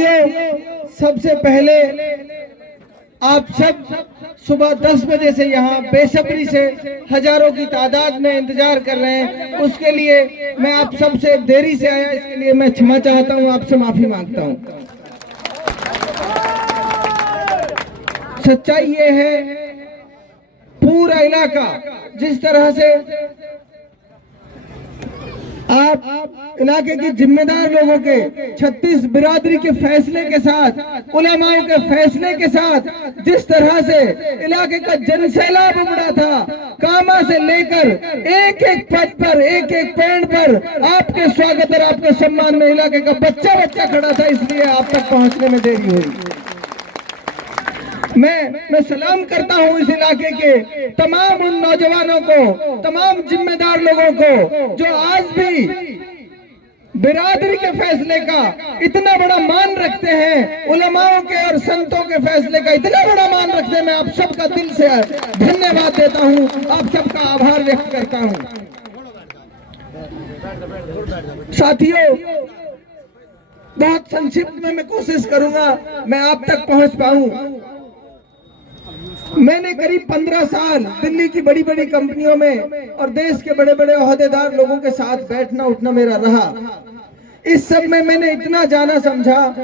साथियों, सबसे पहले आप सब सुबह 10 बजे से यहाँ बेसब्री से हजारों की तादाद में इंतजार कर रहे हैं। उसके लिए मैं आप सबसे देरी से आया, इसके लिए मैं क्षमा चाहता हूँ, आपसे माफी मांगता हूँ। सच्चाई ये है, पूरा इलाका जिस तरह से आप इलाके के जिम्मेदार लोगों के 36 बिरादरी के फैसले के साथ, उलमाओं के फैसले के साथ जिस तरह से इलाके का जनसैलाब उमड़ा था, कामा से लेकर एक एक पद पर, एक एक पेड़ पर आपके स्वागत और आपके सम्मान में इलाके का बच्चा बच्चा खड़ा था, इसलिए आप तक पहुंचने में देरी हुई। मैं सलाम करता हूं इस इलाके के तमाम उन नौजवानों को, तमाम जिम्मेदार लोगों को जो आज भी बिरादरी के फैसले का इतना बड़ा मान रखते हैं, उलमाओं के और संतों के फैसले का इतना बड़ा मान रखते हैं। मैं आप सबका दिल से धन्यवाद देता हूं, आप सबका आभार व्यक्त करता हूं। साथियों, बहुत संक्षिप्त में मैं कोशिश करूंगा मैं आप तक पहुंच पाऊं। मैंने करीब 15 साल दिल्ली की बड़ी बड़ी कंपनियों में और देश के बड़े बड़े ओहदेदार लोगों के साथ बैठना उठना मेरा रहा। इस सब में मैंने इतना जाना समझा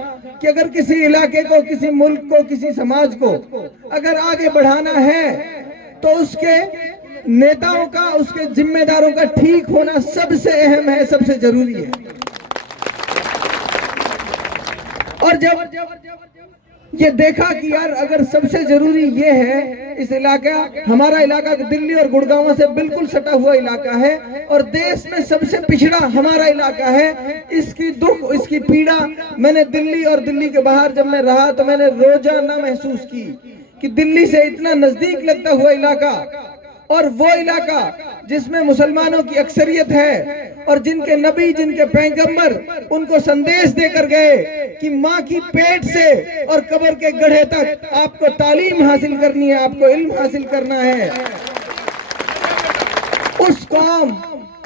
कि अगर किसी इलाके को, किसी मुल्क को, किसी समाज को अगर आगे बढ़ाना है तो उसके नेताओं का, उसके जिम्मेदारों का ठीक होना सबसे अहम है, सबसे जरूरी है। और जब ये देखा कि यार अगर सबसे जरूरी ये है, इस इलाका, हमारा इलाका दिल्ली और गुड़गांव से बिल्कुल सटा हुआ इलाका है और देश में सबसे पिछड़ा हमारा इलाका है, इसकी दुख, इसकी पीड़ा मैंने दिल्ली और दिल्ली के बाहर जब मैं रहा तो मैंने रोजाना महसूस की कि दिल्ली से इतना नजदीक लगता हुआ इलाका और वो इलाका जिसमें मुसलमानों की अक्सरियत है और जिनके नबी, जिनके पैगंबर उनको संदेश देकर गए कि माँ की पेट से और कब्र के गड्ढे तक आपको तालीम हासिल करनी है, आपको इल्म हासिल करना है। उस कौम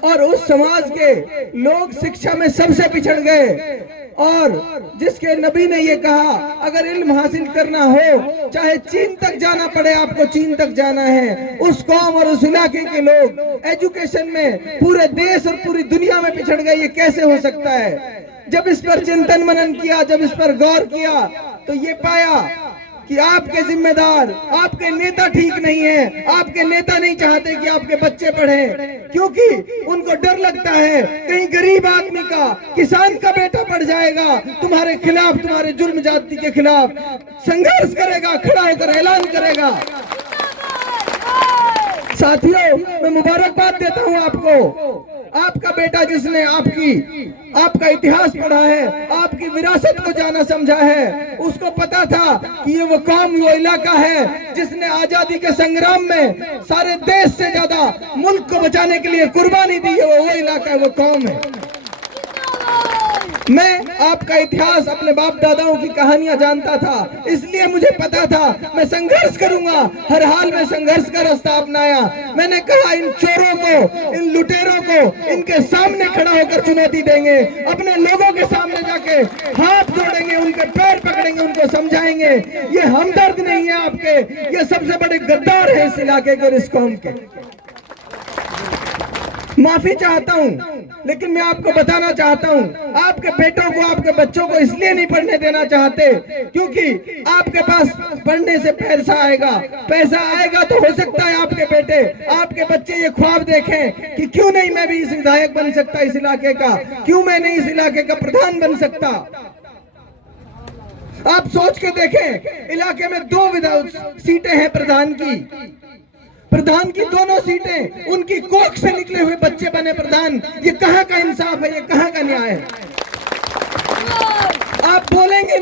और उस समाज के लोग शिक्षा में सबसे पिछड़ गए और जिसके नबी ने ये कहा अगर इल्म हासिल करना हो चाहे चीन तक जाना पड़े, आपको चीन तक जाना है, उस कौम और उस इलाके के लोग एजुकेशन में पूरे देश और पूरी दुनिया में पिछड़ गए। ये कैसे हो सकता है? जब इस पर चिंतन मनन किया, जब इस पर गौर किया तो ये पाया कि आपके जिम्मेदार, आपके नेता ठीक नहीं है। आपके नेता नहीं चाहते कि आपके बच्चे पढ़ें, क्योंकि उनको डर लगता है कहीं गरीब आदमी का, किसान का बेटा पढ़ जाएगा, तुम्हारे खिलाफ, तुम्हारे जुल्म जाति के खिलाफ संघर्ष करेगा, खड़ा होकर ऐलान करेगा। साथियों, मैं मुबारकबाद देता हूं आपको, आपका बेटा जिसने आपका इतिहास पढ़ा है, आपकी विरासत को जाना समझा है, उसको पता था कि ये वो कौम, वो इलाका है जिसने आजादी के संग्राम में सारे देश से ज्यादा मुल्क को बचाने के लिए कुर्बानी दी है, वो इलाका है, वो कौम है। मैं आपका इतिहास, अपने बाप दादाओं की कहानियां जानता था, इसलिए मुझे पता था मैं संघर्ष करूंगा, हर हाल में संघर्ष का रास्ता अपनाया। मैंने कहा इन चोरों को, इन लुटेरों को इनके सामने खड़ा होकर चुनौती देंगे, अपने लोगों के सामने जाके हाथ जोड़ेंगे, उनके पैर पकड़ेंगे, उनको समझाएंगे ये हमदर्द नहीं है आपके, ये सबसे बड़े गद्दार है इस इलाके के और इस कौम के। माफी चाहता हूं, लेकिन मैं आपको बताना चाहता हूं, आपके बेटों को, आपके बच्चों को इसलिए नहीं पढ़ने देना चाहते क्योंकि आपके पास पढ़ने से पैसा आएगा तो हो सकता है आपके बेटे, आपके बच्चे ये ख्वाब देखें कि क्यों नहीं मैं भी इस विधायक बन सकता इस इलाके का, क्यों मैं नहीं इस इलाके का प्रधान बन सकता। आप सोच के देखें, इलाके में 2 सीटें हैं प्रधान की दोनों सीटें उनकी कोख से निकले हुए बच्चे बने प्रधान। ये कहां का इंसाफ है? ये कहां का न्याय है? आप बोलेंगे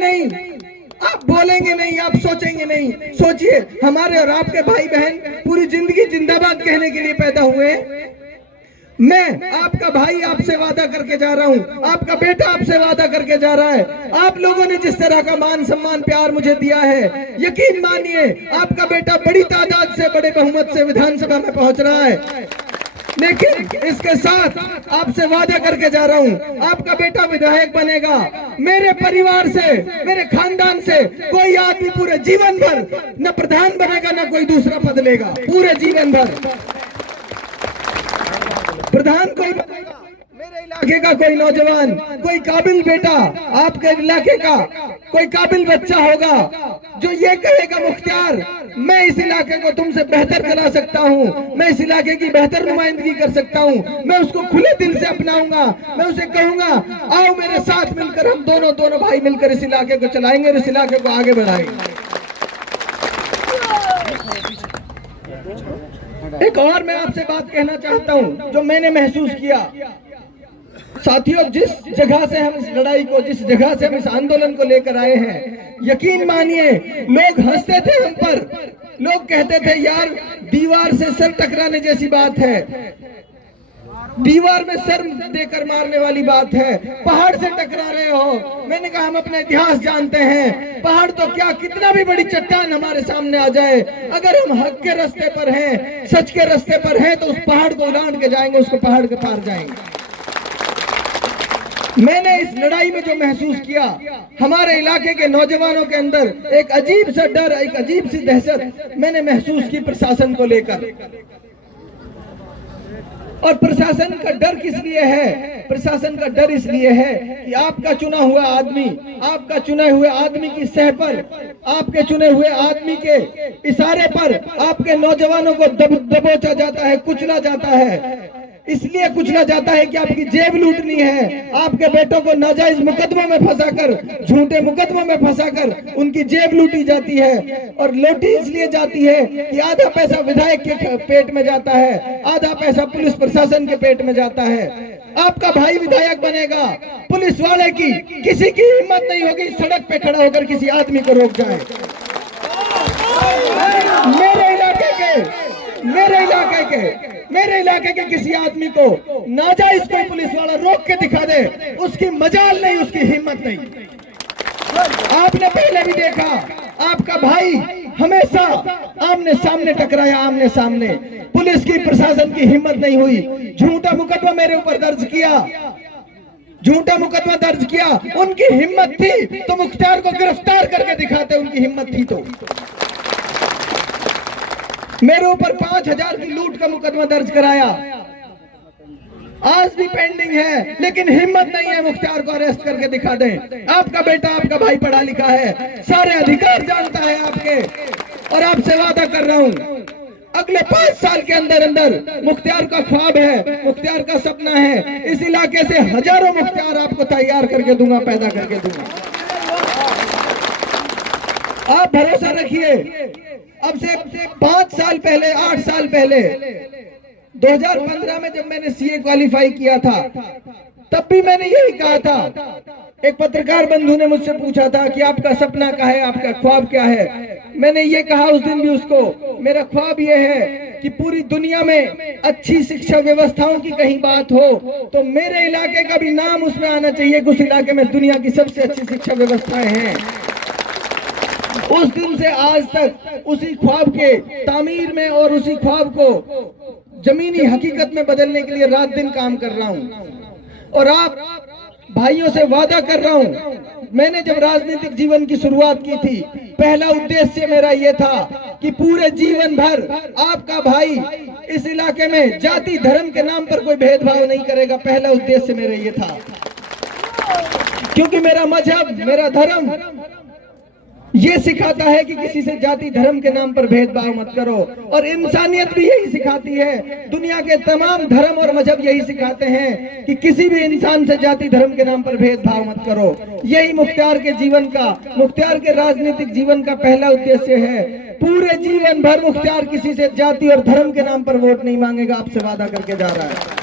नहीं, आप सोचेंगे नहीं। सोचिए, हमारे और आपके भाई बहन पूरी जिंदगी जिंदाबाद कहने के लिए पैदा हुए। मैं आपका भाई आपसे वादा करके जा रहा हूं, आपका बेटा आपसे वादा करके जा रहा है। आप लोगों ने जिस तरह का मान सम्मान प्यार मुझे दिया है, यकीन मानिए आपका बेटा बड़ी तादाद से, बड़े बहुमत से विधानसभा में पहुंच रहा है। लेकिन इसके साथ आपसे वादा करके जा रहा हूं, आपका बेटा विधायक बनेगा। मेरे परिवार से, मेरे खानदान से कोई आदमी पूरे जीवन भर न प्रधान बनेगा न कोई दूसरा पद लेगा। पूरे जीवन भर प्रधान कोई बनेगा। मेरे इलाके का कोई नौजवान, कोई काबिल बेटा, आपके इलाके का कोई काबिल बच्चा होगा जो ये कहेगा मुख्तार मैं इस इलाके को तुमसे बेहतर चला सकता हूँ, मैं इस इलाके की बेहतर नुमाइंदगी कर सकता हूँ, मैं उसको खुले दिल से अपनाऊंगा। मैं उसे कहूंगा आओ मेरे साथ मिलकर हम दोनों भाई मिलकर इस इलाके को चलाएंगे और इस इलाके को आगे बढ़ाएंगे। एक और मैं आपसे बात कहना चाहता हूं जो मैंने महसूस किया। साथियों, जिस जगह से हम इस लड़ाई को, जिस जगह से हम इस आंदोलन को लेकर आए हैं, यकीन मानिए लोग हंसते थे हम पर। लोग कहते थे यार दीवार से सर टकराने जैसी बात है, दीवार में सर देकर मारने वाली बात है, पहाड़ से टकरा रहे हो। मैंने कहा हम अपना इतिहास जानते हैं, पहाड़ तो क्या, कितना भी बड़ी चट्टान हमारे सामने आ जाए, अगर हम हक के रास्ते पर हैं, सच के रास्ते पर हैं, तो उस पहाड़ को उलांट के जाएंगे, उसको पहाड़ के पार जाएंगे। मैंने इस लड़ाई में जो महसूस किया, हमारे इलाके के नौजवानों के अंदर एक अजीब सा डर, एक अजीब सी दहशत मैंने महसूस की प्रशासन को लेकर। और प्रशासन का डर किस लिए है? प्रशासन का डर इसलिए है कि आपका चुना हुआ आदमी, आपका चुने हुए आदमी की सह पर, आपके चुने हुए आदमी के इशारे पर आपके नौजवानों को दबोचा जाता है, कुचला जाता है। इसलिए कुचला जाता है कि आपकी जेब लूटनी है, आपके बेटों को नाजायज मुकदमों में फंसाकर, झूठे मुकदमों में फंसाकर उनकी जेब लूटी जाती है। और लूटी इसलिए जाती है कि आधा पैसा विधायक के पेट में जाता है, आधा पैसा पुलिस प्रशासन के पेट में जाता है। आपका भाई विधायक बनेगा, पुलिस वाले की किसी की हिम्मत नहीं होगी सड़क पे खड़ा होकर किसी आदमी को रोक जाए। मेरे इलाके के किसी आदमी को नाजायज कोई पुलिस वाला रोक के दिखा दे, उसकी मजाल नहीं, उसकी हिम्मत नहीं। आपने पहले भी देखा, आपका भाई हमेशा आमने सामने टकराया, आमने सामने। पुलिस की, प्रशासन की हिम्मत नहीं हुई। झूठा मुकदमा मेरे ऊपर दर्ज किया, झूठा मुकदमा दर्ज किया। उनकी हिम्मत थी तो मुख्तार को गिरफ्तार करके दिखाते, उनकी हिम्मत थी तो। मेरे ऊपर 5000 की लूट का मुकदमा दर्ज कराया, आज भी पेंडिंग है, लेकिन हिम्मत नहीं है मुख्तार को अरेस्ट करके दिखा दें। आपका बेटा, आपका भाई पढ़ा लिखा है, सारे अधिकार जानता है आपके। और आपसे वादा कर रहा हूं, अगले 5 साल के अंदर अंदर मुख्तार का ख्वाब है, मुख्तार का सपना है, इस इलाके से हजारों मुख्तार आपको तैयार करके दूंगा, पैदा करके दूंगा। आप भरोसा रखिए। अब से 5 साल पहले, 8 साल पहले 2015 में जब मैंने सीए क्वालिफाई किया था, तब भी मैंने यही कहा था। एक पत्रकार बंधु ने मुझसे पूछा था कि आपका सपना क्या है, आपका ख्वाब क्या है। मैंने ये कहा उस दिन भी उसको, मेरा ख्वाब ये है कि पूरी दुनिया में अच्छी शिक्षा व्यवस्थाओं की कहीं बात हो तो मेरे इलाके का भी नाम उसमें आना चाहिए कि उस इलाके में दुनिया की सबसे अच्छी शिक्षा व्यवस्थाएं हैं। उस दिन से आज तक उसी ख्वाब के तामीर में और उसी ख्वाब को जमीनी हकीकत में बदलने के लिए रात दिन काम कर रहा हूं। और आप भाइयों से वादा कर रहा हूं, मैंने जब राजनीतिक जीवन की शुरुआत की थी, पहला उद्देश्य मेरा यह था कि पूरे जीवन भर आपका भाई इस इलाके में जाति धर्म के नाम पर कोई भेदभाव नहीं करेगा। पहला उद्देश्य मेरा यह था, क्योंकि मेरा मजहब, मेरा धर्म ये सिखाता है कि किसी से जाति धर्म के नाम पर भेदभाव मत करो। और इंसानियत भी यही सिखाती है, दुनिया के तमाम धर्म और मजहब यही सिखाते हैं कि किसी भी इंसान से जाति धर्म के नाम पर भेदभाव मत करो। यही मुख्तार के जीवन का, मुख्तार के राजनीतिक जीवन का पहला उद्देश्य है। पूरे जीवन भर मुख्तार किसी से जाति और धर्म के नाम पर वोट नहीं मांगेगा, आपसे वादा करके जा रहा है।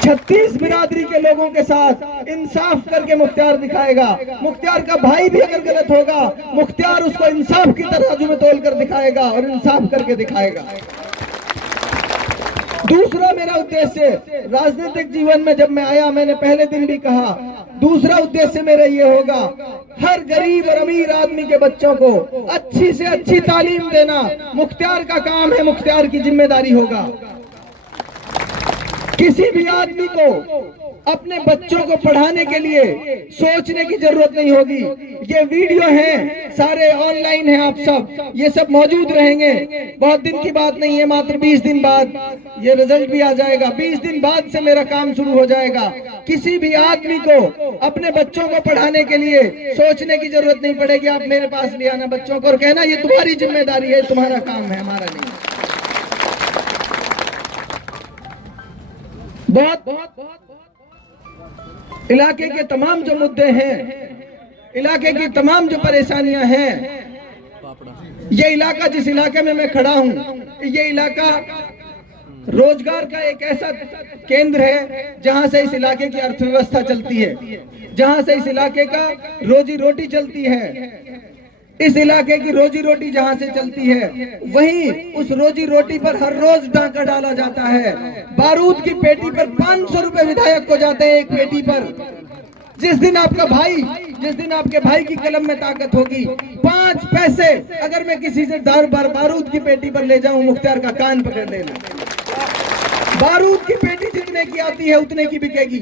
36 बिरादरी के लोगों के साथ इंसाफ करके मुख्तार दिखाएगा। मुख्तार का भाई भी अगर गलत होगा, मुख्तार उसको इंसाफ की तराजू में तोल कर दिखाएगा और इंसाफ करके दिखाएगा। दूसरा मेरा उद्देश्य राजनीतिक जीवन में जब मैं आया, मैंने पहले दिन भी कहा, दूसरा उद्देश्य मेरा ये होगा, हर गरीब और अमीर आदमी के बच्चों को अच्छी से अच्छी तालीम देना मुख्तार का काम है, मुख्तार की जिम्मेदारी होगा। किसी भी आदमी को अपने बच्चों को पढ़ाने के लिए सोचने की जरूरत नहीं होगी। ये वीडियो है, सारे ऑनलाइन हैं, आप सब ये सब मौजूद रहेंगे। बहुत दिन की बात नहीं है, मात्र 20 दिन बाद ये रिजल्ट भी आ जाएगा। 20 दिन बाद से मेरा काम शुरू हो जाएगा। किसी भी आदमी को अपने बच्चों को पढ़ाने के लिए सोचने की जरूरत नहीं पड़ेगी। आप मेरे पास ले आना बच्चों को और कहना ये तुम्हारी जिम्मेदारी है, तुम्हारा काम है, हमारा नहीं। बहुत इलाके के तमाम जो मुद्दे हैं, इलाके की तमाम जो परेशानियां हैं, ये इलाका जिस इलाके में मैं खड़ा हूं, ये इलाका रोजगार का एक ऐसा केंद्र है जहां से इस इलाके की अर्थव्यवस्था चलती है, जहां से इस इलाके का रोजी रोटी चलती है। इस इलाके की रोजी रोटी जहां से चलती है, वहीं उस रोजी रोटी पर हर रोज डाका डाला जाता है। बारूद की पेटी पर 500 रुपए विधायक को जाते हैं, एक पेटी पर। जिस दिन आपके भाई की कलम में ताकत होगी, 5 पैसे अगर मैं किसी से बारूद की पेटी पर ले जाऊं, मुख्तार का कान पकड़ लेना। बारूद की पेटी जितने की आती है उतने की बिकेगी।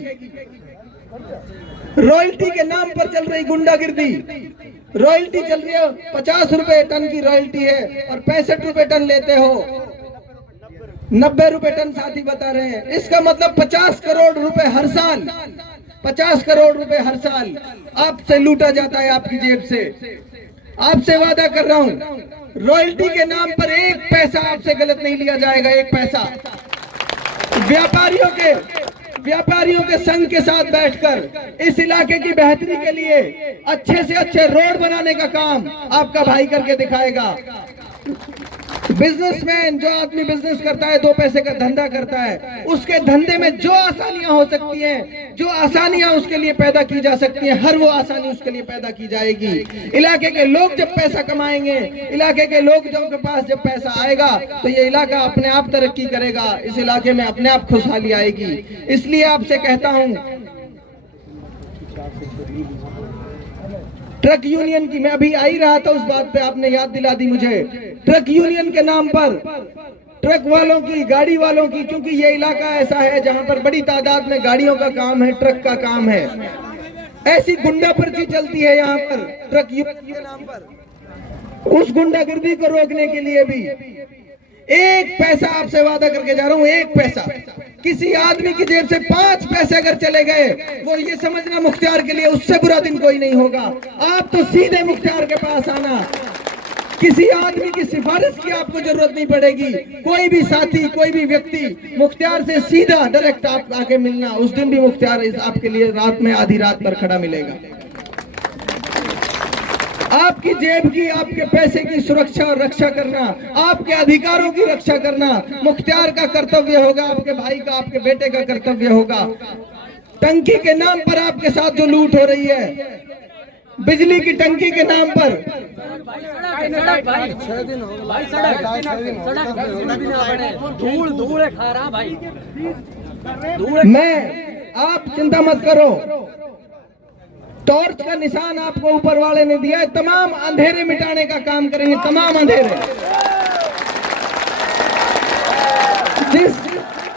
रॉयल्टी के नाम पर चल रही गुंडागिर्दी, रॉयल्टी चल रही है, 50 रुपए टन की रॉयल्टी है और 65 रुपए टन लेते हो, 90 रुपए टन साथी बता रहे हैं। इसका मतलब 50 करोड़ रुपए हर साल, 50 करोड़ रुपए हर साल आपसे लूटा जाता है, आपकी जेब से। आपसे वादा कर रहा हूं, रॉयल्टी के नाम पर 1 पैसा आपसे गलत नहीं लिया जाएगा, 1 पैसा। व्यापारियों के संघ के साथ बैठकर इस इलाके की बेहतरी के लिए अच्छे से अच्छे रोड बनाने का काम आपका भाई करके दिखाएगा। बिजनेसमैन, जो आदमी बिजनेस करता है, 2 पैसे का धंधा करता है, उसके धंधे में जो आसानियां हो सकती हैं, जो आसानियां उसके लिए पैदा की जा सकती हैं, हर वो आसानी उसके लिए पैदा की जाएगी। इलाके के लोग जब पैसा कमाएंगे, इलाके के लोग के पास जब पैसा आएगा, तो ये इलाका अपने आप तरक्की करेगा, इस इलाके में अपने आप खुशहाली आएगी। इसलिए आपसे कहता हूं, ट्रक यूनियन की, मैं अभी आ ही रहा था उस बात पे, आपने याद दिला दी मुझे। ट्रक यूनियन के नाम पर ट्रक वालों की, गाड़ी वालों की, क्योंकि ये इलाका ऐसा है जहां पर बड़ी तादाद में गाड़ियों का काम है, ट्रक का काम है, ऐसी गुंडा पर्ची चलती है यहाँ पर ट्रक यूनियन के नाम पर। उस गुंडागिर्दी को रोकने के लिए भी 1 पैसा आपसे वादा करके जा रहा हूं, 1 पैसा किसी आदमी की जेब से 5 पैसे अगर चले गए, वो ये समझना मुख्तार के लिए उससे बुरा दिन कोई नहीं होगा। आप तो सीधे मुख्तार के पास आना, किसी आदमी की सिफारिश की आपको जरूरत नहीं पड़ेगी। कोई भी साथी, कोई भी व्यक्ति मुख्तार से सीधा डायरेक्ट आप आके मिलना, उस दिन भी मुख्तार आपके लिए रात में आधी रात पर खड़ा मिलेगा। आपकी जेब की, आपके पैसे की सुरक्षा और रक्षा करना, आपके अधिकारों की रक्षा करना मुख्तार का कर्तव्य होगा, आपके भाई का, आपके बेटे का कर्तव्य होगा। टंकी के नाम पर आपके साथ जो लूट हो रही है, बिजली की टंकी के नाम पर, आप चिंता मत करो, टॉर्च का निशान आपको ऊपर वाले ने दिया है, तमाम अंधेरे मिटाने का काम करेंगे, तमाम अंधेरे।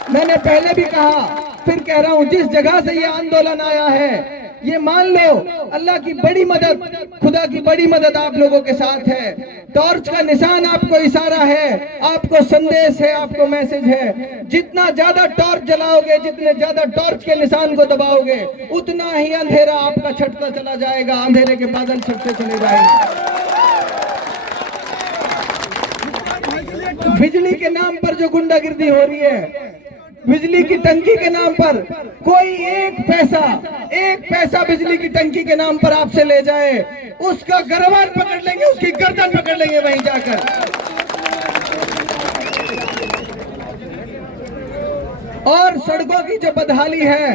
मैंने पहले भी कहा, फिर कह रहा हूं, जिस जगह से ये आंदोलन आया है, ये मान लो अल्लाह की बड़ी मदद, खुदा की बड़ी मदद आप लोगों के साथ है। टॉर्च का निशान आपको इशारा है, आपको संदेश है, आपको मैसेज है। जितना ज्यादा टॉर्च जलाओगे, जितने ज्यादा टॉर्च के निशान को दबाओगे, उतना ही अंधेरा आपका छटता चला जाएगा, अंधेरे के बादल छटते चले जाएंगे। बिजली के नाम पर जो गुंडागिर्दी हो रही है, बिजली की टंकी के नाम पर कोई 1 पैसा बिजली की टंकी के नाम पर आपसे ले जाए, उसका गर्वान पकड़ लेंगे, उसकी गर्दन पकड़ लेंगे वहीं जाकर। और सड़कों की जो बदहाली है,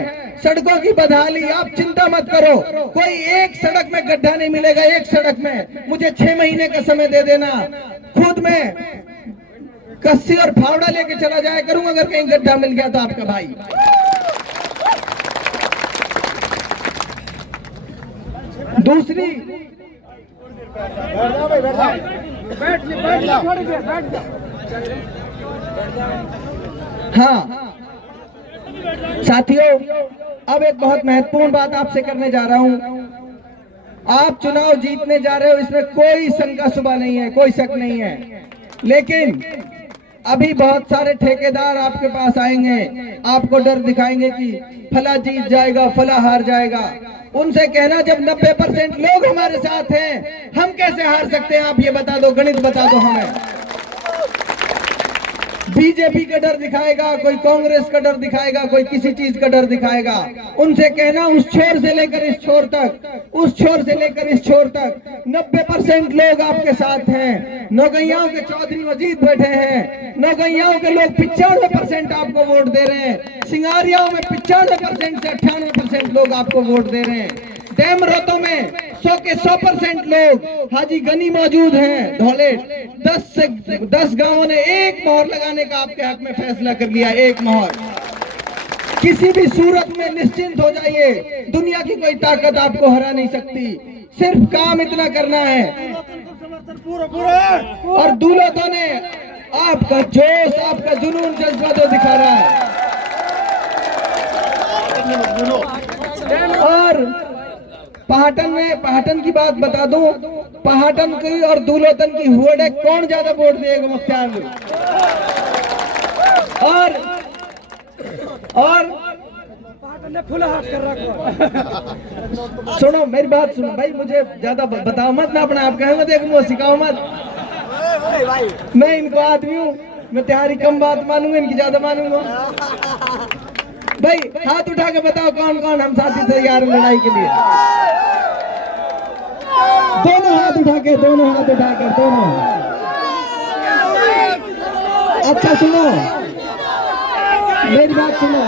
सड़कों की बदहाली, आप चिंता मत करो, कोई 1 सड़क में गड्ढा नहीं मिलेगा। 1 सड़क में मुझे 6 महीने का समय दे देना, खुद में कस्सी और फावड़ा लेके चला जाया करूंगा अगर कहीं गड्ढा मिल गया तो आपका भाई। दूसरी, हाँ, साथियों, अब एक बहुत महत्वपूर्ण बात आपसे करने जा रहा हूं। आप चुनाव जीतने जा रहे हो, इसमें कोई शंका शुबा नहीं है, कोई शक नहीं है। लेकिन अभी बहुत सारे ठेकेदार आपके पास आएंगे, आपको डर दिखाएंगे कि फला जीत जाएगा, फला हार जाएगा। उनसे कहना, जब 90% लोग हमारे साथ हैं, हम कैसे हार सकते हैं? आप ये बता दो, गणित बता दो हमें। बीजेपी का डर दिखाएगा, कोई कांग्रेस का डर दिखाएगा, कोई किसी चीज का डर दिखाएगा। उनसे कहना, उस छोर से लेकर इस छोर तक, उस छोर से लेकर इस छोर तक 90% लोग आपके साथ हैं। नौगैयाओं के चौधरी मजीद बैठे हैं, नौगैयाओं के लोग 95% आपको वोट दे रहे हैं। सिंगारियाओं में 95% से 98% लोग आपको वोट दे रहे हैं। डैम रोतो में 100 के 100% लोग हाजी गनी मौजूद हैं। धौले 10 गांवों ने एक मोहर लगाने का आपके हक में फैसला कर लिया, एक मोहर। किसी भी सूरत में निश्चिंत हो जाइए, दुनिया की कोई ताकत आपको हरा नहीं सकती। सिर्फ काम इतना करना है। और दूल्हों ने आपका जोश, आपका जुनून, जज्बा जो दिखा रहा है। और पहाटन की बात बता दूं, पहाटन की और दूलोतन की हुए कौन ज्यादा वोट देगा मुख्तार में? और फुला हाथ कर रखा। सुनो मेरी बात सुनो भाई, मुझे ज्यादा बताओ मत, मैं अपने आप कहूँगा, देखो सिखाओ मत। मैं इनको आदमी हूँ, मैं तुम्हारी कम बात मानूंगा, इनकी ज्यादा मानूंगा। भाई हाथ उठा के बताओ कौन कौन हम साथी तैयार हैं लड़ाई के लिए? दोनों हाथ उठा के, दोनों हाथ उठा के, दोनों। अच्छा सुनो मेरी बात सुनो,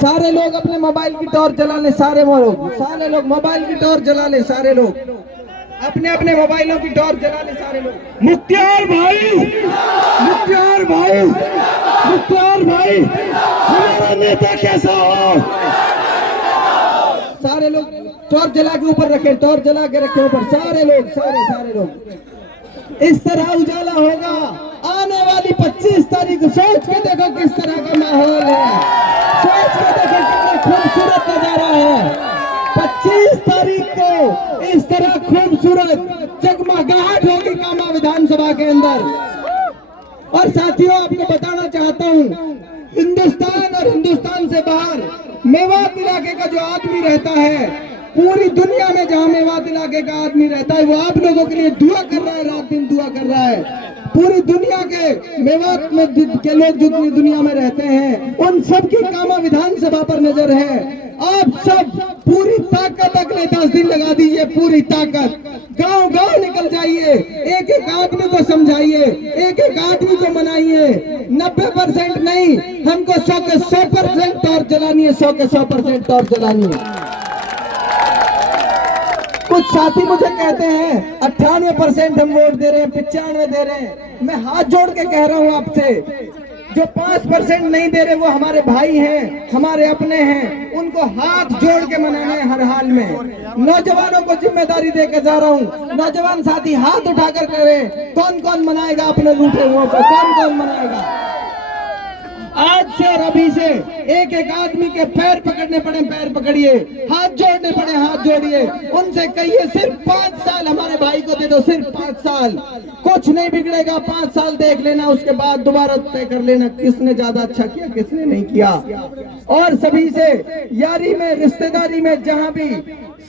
सारे लोग अपने मोबाइल की टॉर्च जला ले, सारे लोग मोबाइल की टॉर्च जला ले, सारे लोग अपने अपने मोबाइलों की टॉर्च जला ले, सारे लोग। मुख्तार भाई, मुख्तार भाई, मुख्तार भाई, हमारा नेता कैसा हो? सारे लोग टॉर्च जला के ऊपर रखे, टॉर्च जला के रखे ऊपर, सारे लोग, सारे लोग। इस तरह उजाला होगा आने वाली 25 तारीख। सोच के देखो किस तरह का माहौल है, सोच के देखो कितना खूबसूरत नजारा है। 25 तारीख को इस तरह खूबसूरत जगमगाहट होगी कामा विधानसभा के अंदर। और साथियों, आपको बताना चाहता हूँ, हिंदुस्तान और हिंदुस्तान से बाहर मेवात इलाके का जो आदमी रहता है, पूरी दुनिया में जहां मेवात इलाके का आदमी रहता है, वो आप लोगों के लिए दुआ कर रहा है, रात दिन दुआ कर रहा है। पूरी दुनिया के मेवात में के लोग जो दुनिया में रहते हैं, उन सब की कामा विधानसभा पर नजर है। आप सब पूरी ताकत अगले 10 दिन लगा दीजिए, पूरी ताकत। गांव गांव निकल जाइए, एक एक आदमी को समझाइए, एक एक आदमी को मनाइए। 90% नहीं, हमको 100 के 100% टॉर्च जलानी है, 100 के 100% टॉर्च जलानी है। कुछ साथी मुझे कहते हैं 98% हम वोट दे रहे हैं, 95 दे रहे हैं। मैं हाथ जोड़ के कह रहा हूं आपसे, जो 5% नहीं दे रहे वो हमारे भाई हैं, हमारे अपने हैं, उनको हाथ जोड़ के मनाना है हर हाल में। नौजवानों को जिम्मेदारी देकर जा रहा हूं, नौजवान साथी हाथ उठाकर करें, कौन कौन मनाएगा अपने रूठे हुओं को, कौन कौन मनाएगा? आज से और अभी से एक एक आदमी के पैर पकड़ने पड़े, पैर पकड़िए, हाथ जोड़ने पड़े, हाथ जोड़िए। उनसे कहिए सिर्फ 5 साल हमारे भाई को दे दो, सिर्फ 5 साल, कुछ नहीं बिगड़ेगा। 5 साल देख लेना, उसके बाद दोबारा तय कर लेना किसने ज्यादा अच्छा किया, किसने नहीं किया। और सभी से यारी में, रिश्तेदारी में, जहां भी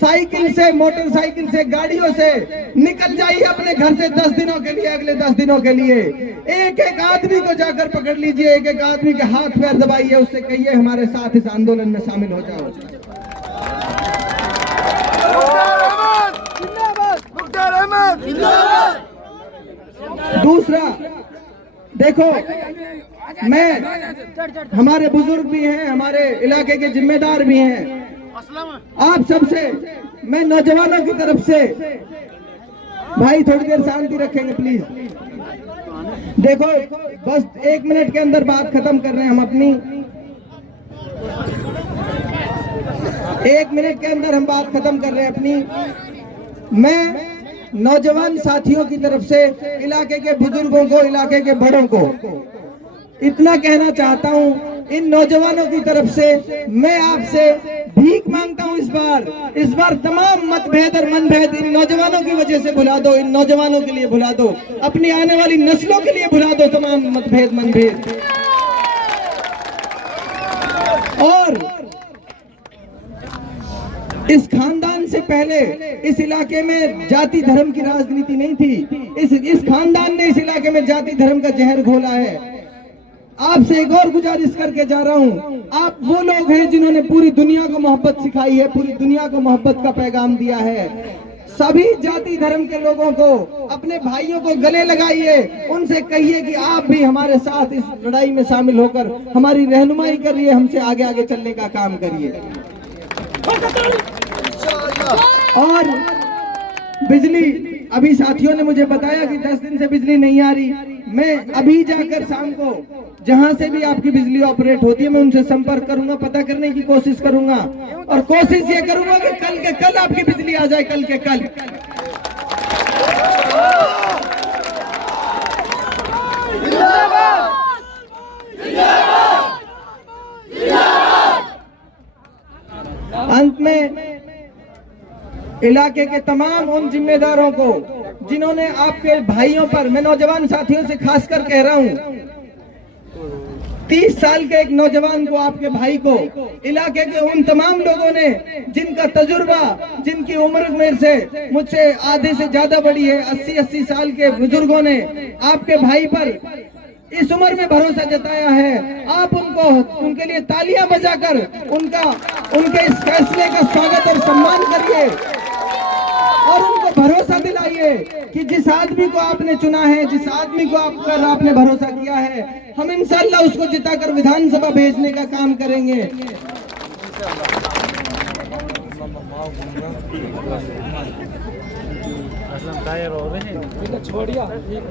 साइकिल से, मोटरसाइकिल से, गाड़ियों से निकल जाइए अपने घर से 10 दिनों के लिए, अगले 10 दिनों के लिए। एक एक आदमी को जाकर पकड़ लीजिए, एक एक आदमी के हाथ पैर दबाइए, उससे कहिए हमारे साथ इस आंदोलन में शामिल हो जाओ। दूसरा देखो, मैं, हमारे बुजुर्ग भी हैं, हमारे इलाके के जिम्मेदार भी हैं, आप सबसे मैं नौजवानों की तरफ से, भाई थोड़ी देर शांति रखेंगे प्लीज। देखो बस 1 मिनट के अंदर बात खत्म कर रहे हैं हम अपनी, 1 मिनट के अंदर हम बात खत्म कर रहे हैं अपनी। मैं नौजवान साथियों की तरफ से, इलाके के बुजुर्गों को, इलाके के बड़ों को इतना कहना चाहता हूँ इन नौजवानों की तरफ से, मैं आपसे भीख मांगता हूँ इस बार तमाम मतभेद और मनभेद इन नौजवानों की वजह से भुला दो, इन नौजवानों के लिए भुला दो, अपनी आने वाली नस्लों के लिए भुला दो तमाम मतभेद मनभेद। और इस खानदान से पहले इस इलाके में जाति धर्म की राजनीति नहीं थी। इस खानदान ने इस इलाके में जाति धर्म का जहर घोला है। आपसे एक और गुजारिश करके जा रहा हूं, आप वो लोग हैं जिन्होंने पूरी दुनिया को मोहब्बत सिखाई है, पूरी दुनिया को मोहब्बत का पैगाम दिया है। सभी जाति धर्म के लोगों को, अपने भाइयों को गले लगाइए, उनसे कहिए कि आप भी हमारे साथ इस लड़ाई में शामिल होकर हमारी रहनुमाई करिए, हमसे आगे आगे चलने का काम करिए। और बिजली, अभी साथियों ने मुझे बताया कि 10 दिन से बिजली नहीं आ रही। मैं अभी जाकर शाम को जहां से भी आपकी बिजली ऑपरेट होती है मैं उनसे संपर्क करूंगा, पता करने की कोशिश करूंगा और कोशिश ये करूंगा कि कल के कल आपकी बिजली आ जाए, कल के कल। अंत में इलाके के तमाम उन जिम्मेदारों को जिन्होंने आपके भाइयों पर, मैं नौजवान साथियों से खासकर कह रहा हूं, 30 साल के एक नौजवान को, आपके भाई को, इलाके के उन तमाम लोगों ने जिनका तजुर्बा, जिनकी उम्र में से मुझसे आधे से ज्यादा बड़ी है, 80-80 साल के बुजुर्गों ने आपके भाई पर इस उम्र में भरोसा जताया है। आप उनको, उनके लिए तालियां बजाकर उनके इस फैसले का स्वागत और सम्मान करिए और उनको भरोसा दिलाइए कि जिस आदमी को आपने चुना है, जिस आदमी को आपने भरोसा किया है, हम इंशाअल्लाह उसको जिताकर विधानसभा भेजने का काम करेंगे।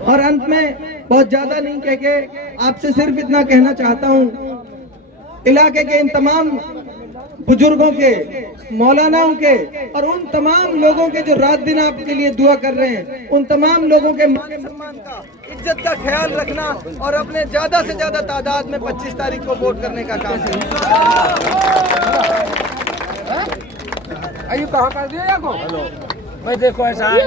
और अंत में बहुत ज्यादा नहीं कह के आपसे सिर्फ इतना कहना चाहता हूँ, इलाके के इन तमाम बुजुर्गों के, मौलानाओं के और उन तमाम लोगों के जो रात दिन आपके लिए दुआ कर रहे हैं, उन तमाम लोगों के मान सम्मान का, इज्जत का ख्याल रखना और अपने ज्यादा से ज्यादा तादाद में 25 तारीख को वोट करने का काम आयु कहाँ कर दिया को? भाई देखो ऐसा है।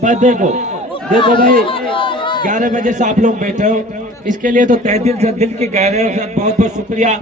बस देखो भाई, 11 बजे से आप लोग बैठे हो, इसके लिए तो तहे दिल से, दिल के गहरे बहुत बहुत शुक्रिया।